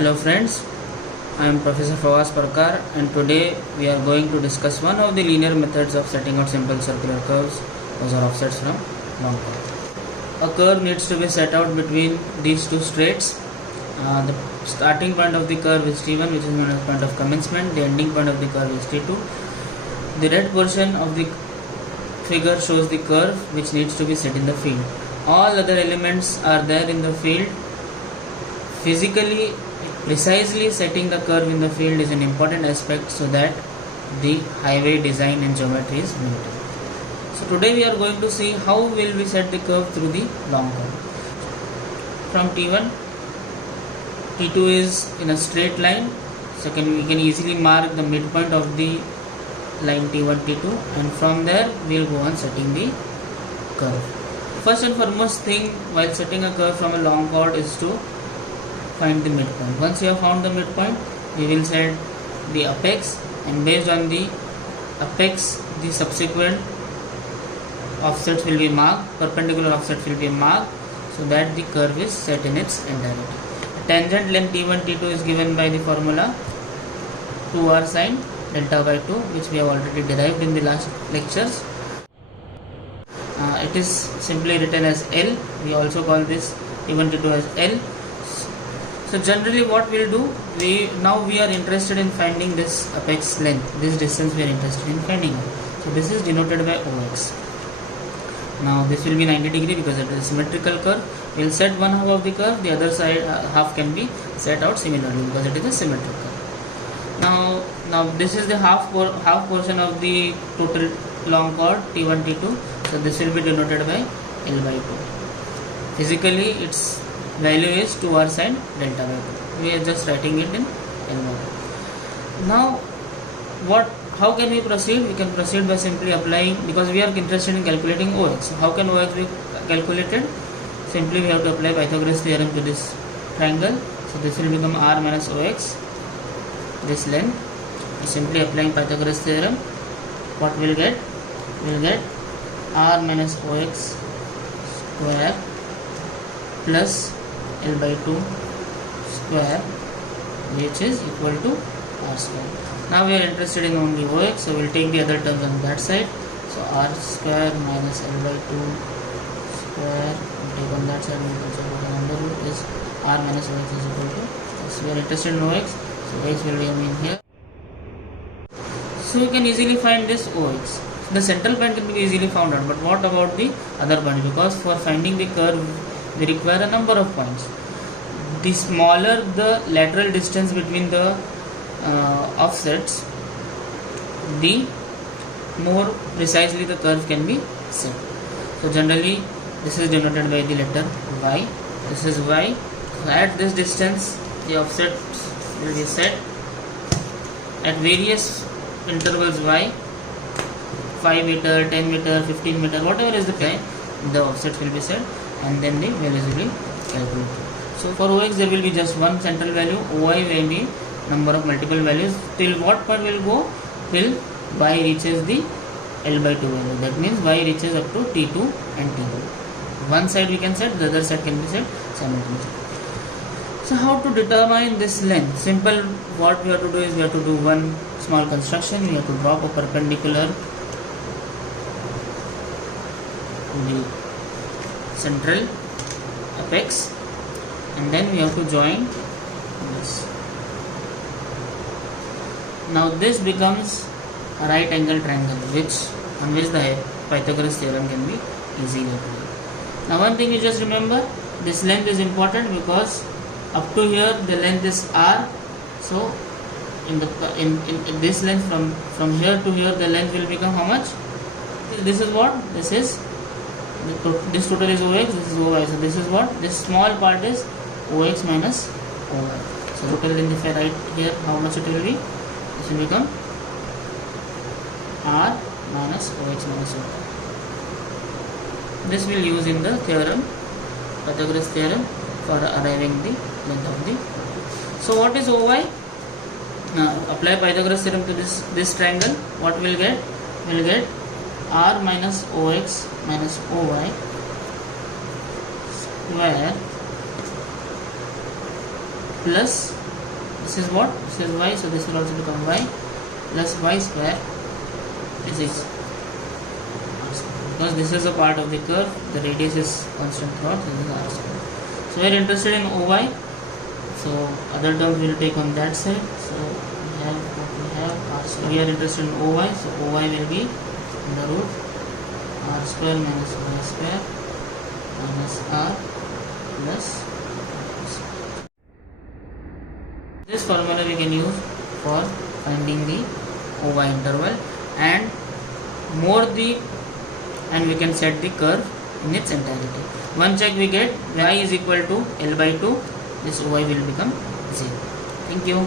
Hello friends, I am Professor Fawaz Parkar and today we are going to discuss one of the linear methods of setting out simple circular curves. Those are offsets from long curve. A curve needs to be set out between these two straights. The starting point of the curve is T1, which is known as point of commencement. The ending point of the curve is T2. The red portion of the figure shows the curve which needs to be set in the field. All other elements are there in the field. Physically, precisely setting the curve in the field is an important aspect so that the highway design and geometry is maintained. So today we are going to see how will we set the curve through the long curve. From T1, T2 is in a straight line. So we can easily mark the midpoint of the line T1, T2, and from there we will go on setting the curve. First and foremost thing while setting a curve from a long chord is to find the midpoint. Once you have found the midpoint, we will set the apex, and based on the apex, the subsequent offsets will be marked, perpendicular offsets will be marked, so that the curve is set in its entirety. Tangent length T1, T2 is given by the formula 2r sine delta by 2, which we have already derived in the last lectures. It is simply written as L. We also call this T1, T2 as L. So generally what we'll do, we are interested in finding this apex length, this distance we are interested in finding out. So this is denoted by OX. Now this will be 90 degree because it is a symmetrical curve. We will set one half of the curve, the other side half can be set out similarly because it is a symmetrical curve. Now this is the half portion of the total long chord T1, T2. So this will be denoted by L by 2. Physically its value is 2r sine delta by 2. We are just writing it in L by 2. Now how can we proceed? We can proceed by simply applying, because we are interested in calculating OX. So how can OX be calculated? Simply we have to apply Pythagoras theorem to this triangle. So this will become r minus OX, this length. Simply applying Pythagoras theorem, what we'll get? We'll get r minus OX square plus L by 2 square, which is equal to r square. Now we are interested in only OX, so we will take the other terms on that side. So r square minus L by 2 square, we take on that side, we also go under root is r minus OX is equal to, so we are interested in OX, so OX will come in here. So you can easily find this OX. The central point can be easily found out, but what about the other point? Because for finding the curve we require a number of points. The smaller the lateral distance between the offsets, the more precisely the curve can be set. So generally this is denoted by the letter Y. This is Y. So at this distance the offsets will be set at various intervals Y, 5 meter, 10 meter, 15 meter, whatever is the time, the offsets will be set, and then the values will be calculated. So for OX there will be just one central value, OY may be number of multiple values. Till what point will go? Till Y reaches the L by 2 value. That means Y reaches up to T2 and T2. One side we can set, the other side can be set simultaneously. So how to determine this length? Simple, what we have to do is we have to do one small construction. We have to drop a perpendicular to the central apex, and then we have to join this. Now this becomes a right angle triangle on which the Pythagoras theorem can be easily applied. Now one thing you just remember, this length is important because up to here the length is r. So in this length from here to here the length will become how much? This is what? This total is OX, this is OY. So this is what? This small part is OX minus OY. So total length, if I write here how much it will be, this will become R minus OX minus OY. This will use in the theorem, Pythagoras theorem, for arriving the length of the. So what is OY? Apply Pythagoras theorem to this triangle. What we'll get? We'll get r minus OX minus OY square plus This is what? This is y, so this will also become y plus y square is x. Because this is a part of the curve, the radius is constant throughout, this is r square. So we are interested in OY, so other terms we will take on that side. So we have what we have r square. We are interested in OY, so OY will be in the root r square minus y square minus r plus. This formula we can use for finding the OY interval, and we can set the curve in its entirety. One check we get y is equal to L by 2, this OY will become 0. Thank you.